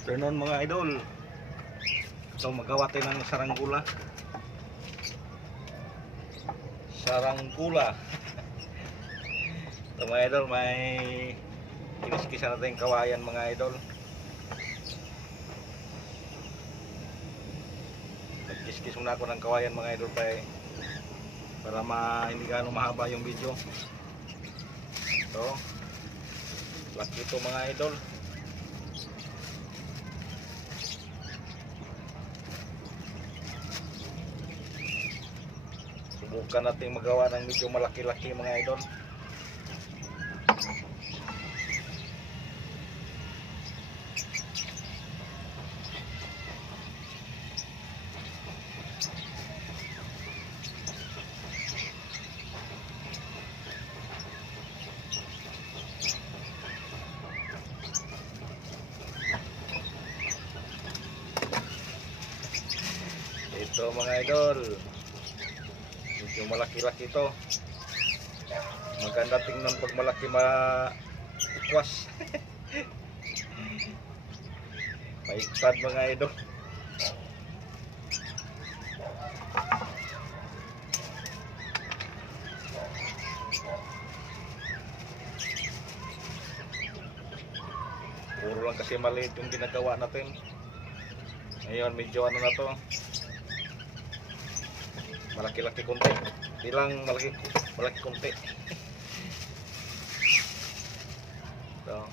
afternoon mga idol. So magawa tayo ng saranggola. So mga idol, may kiniskisa natin kawayan mga idol. Nagkiskis muna ako ng kawayan mga idol para hindi gaano mahaba yung video. So laki ito mga idol. Subukan natin magawa ng medyo malaki-laki mga idol. Ito mga idol, medyo malaki-laki ito. Maganda tingnan pag malaki maikwas. Maiktad mga idol. Puro lang kasi maliit yung ginagawa natin. Ngayon medyo ano na to, malaki-laki konti. Bilang malaki konti. So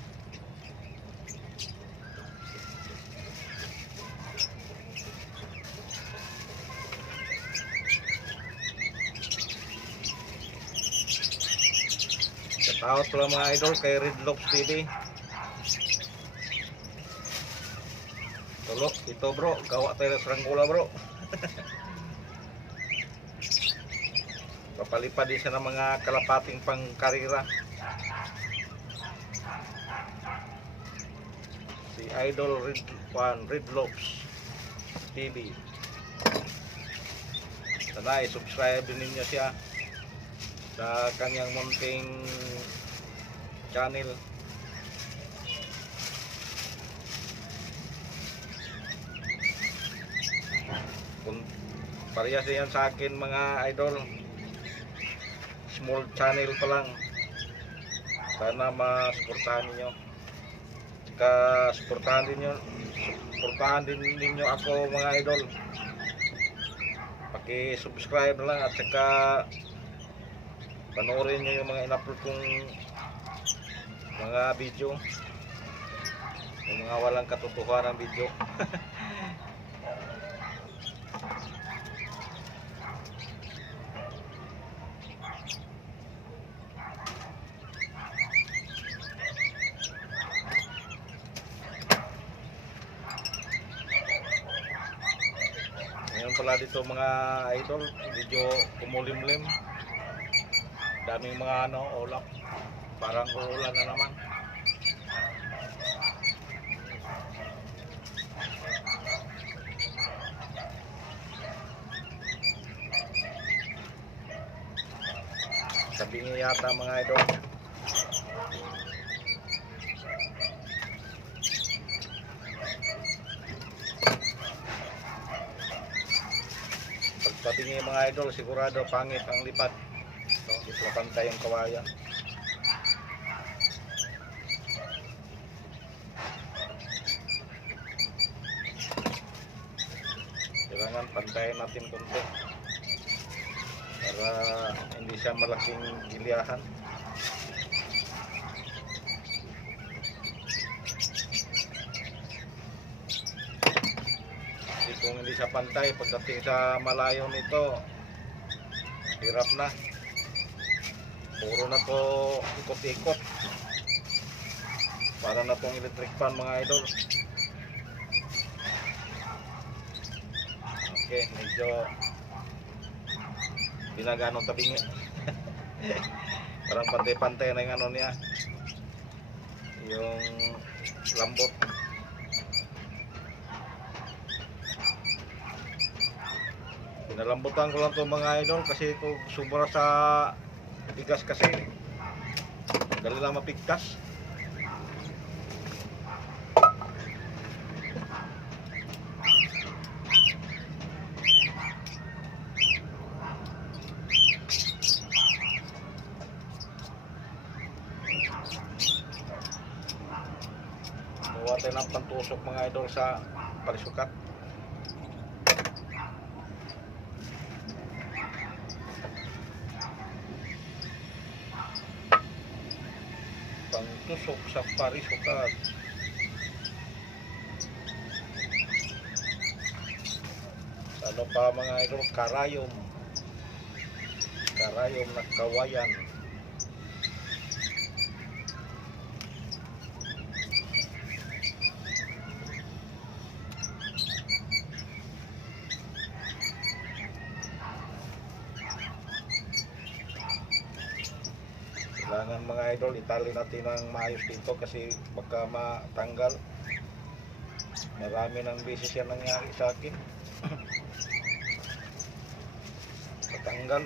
shoutout pala mga idol kay Red Locks TV. Tulok, ito bro, gawa tayo ng saranggola bro. Papalipad din siya ng mga kalapating pang karira. Si Idol Red Locks TV. Sana i-subscribe din ninyo siya sa kanyang munting channel. Kung parehas yan sa akin mga idol, small channel pa lang. Sana ma-suportahan niyo. Suportahan din ninyo ako mga idol. Paki-subscribe lang at saka panoorin niyo yung mga in-upload kong mga video. Yung mga walang katotohanan ng video. Ngayon pala dito mga idol, medyo kumulimlim. Daming mga ulap. Parang uulan na naman. Sabi niya yata mga idol. Pagpatingin mga idol, sigurado pangit ang lipat. So, ipapantay yung kawayan. Kailangan pantayin natin konti para hindi siya malaking giliahan. Kung hindi siya pantay, pagdating sa malayo nito, hirap na. Puro na to ikot-ikot. Para na tong electric fan mga idol. Okay, medyo binaganong tabingi. Parang pantay-pantay na yung ano niya, yung lambot. Pinalambutan ko lang to mga idol kasi kung sobra sa bigas kasi dali lang mapigtas. Kuha tayo ng pantusok mga idol sa palisukat. Pantusok sa palisukat. Ano pa mga idol? Karayom. Karayom na kawayan. Kailangan mga idol, itali natin ng maayos dito kasi baka matanggal. Marami ng beses yan nangyari sa akin. Matanggal.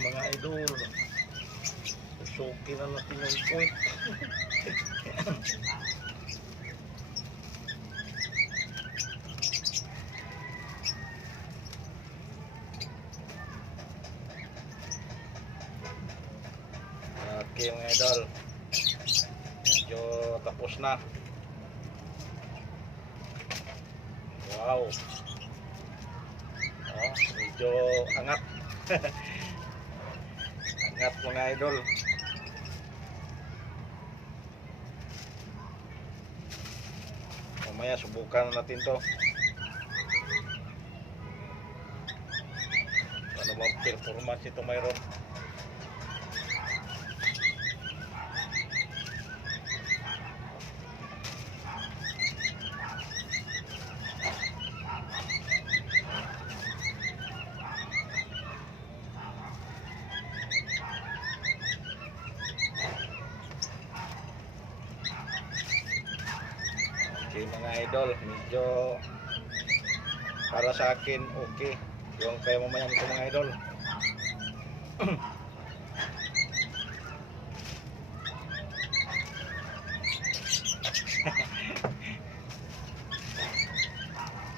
Mga idol, usukin na natin yung point. Okay mga idol, medyo tapos na. Wow, oh, medyo angat. Angat mga idol. Mamaya subukan natin to. Ano bang performance ito mayroon? Okay mga idol, medyo para sa akin okay. Yung kaya mamaya nito mga idol.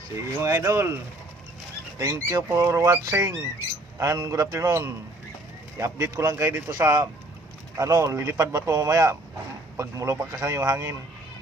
Sige mga idol, thank you for watching and good afternoon. I-update ko lang kayo dito sa lilipad ba ito mamaya pag mulupak kasi yung hangin.